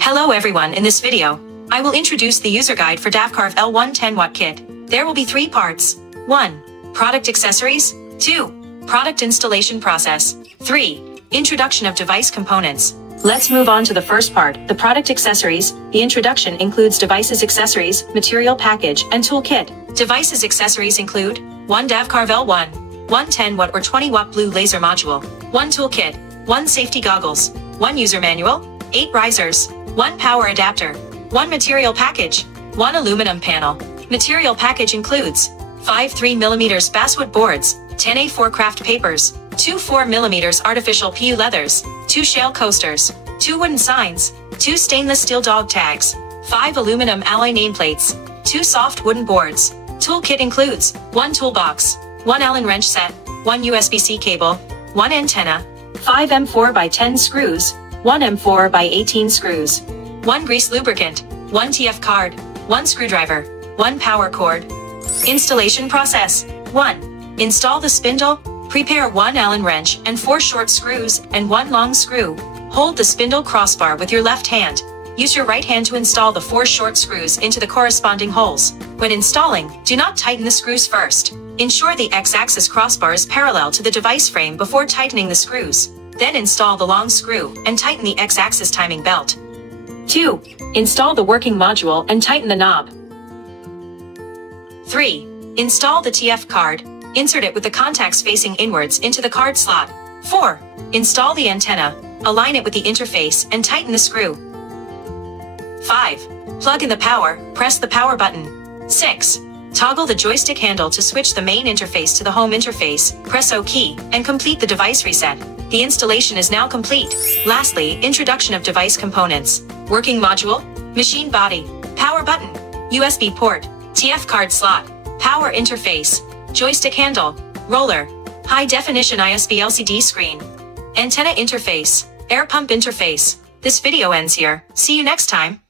Hello everyone, in this video, I will introduce the user guide for Davcarve L1 10-watt kit. There will be 3 parts. 1. Product accessories. 2. Product installation process. 3. Introduction of device components. Let's move on to the first part, the product accessories. The introduction includes devices accessories, material package, and tool kit. Devices accessories include 1 Davcarve L1, 1 10-watt or 20-watt blue laser module, 1 tool kit, 1 safety goggles, 1 user manual, 8 risers, 1 power adapter, 1 material package, 1 aluminum panel. Material package includes 5 3mm basswood boards, 10 A4 craft papers, 2 4mm artificial PU leathers, 2 shale coasters, 2 wooden signs, 2 stainless steel dog tags, 5 aluminum alloy nameplates, 2 soft wooden boards. Toolkit includes 1 toolbox, 1 Allen wrench set, 1 USB-C cable, 1 antenna, 5 M4 by 10 screws, 1 M4 by 18 screws, 1 grease lubricant, 1 TF card, 1 screwdriver, 1 power cord. Installation process. 1. Install the spindle. Prepare 1 Allen wrench and 4 short screws and 1 long screw. Hold the spindle crossbar with your left hand. Use your right hand to install the 4 short screws into the corresponding holes. When installing, do not tighten the screws first. Ensure the X-axis crossbar is parallel to the device frame before tightening the screws. Then install the long screw and tighten the X-axis timing belt. 2. Install the working module and tighten the knob. 3. Install the TF card. Insert it with the contacts facing inwards into the card slot. 4. Install the antenna. Align it with the interface and tighten the screw. 5. Plug in the power. Press the power button. 6. Toggle the joystick handle to switch the main interface to the home interface. Press O key and complete the device reset. The installation is now complete. Lastly, introduction of device components. Working module, machine body, power button, USB port, TF card slot, power interface, joystick handle, roller, high definition ISB LCD screen, antenna interface, air pump interface. This video ends here. See you next time.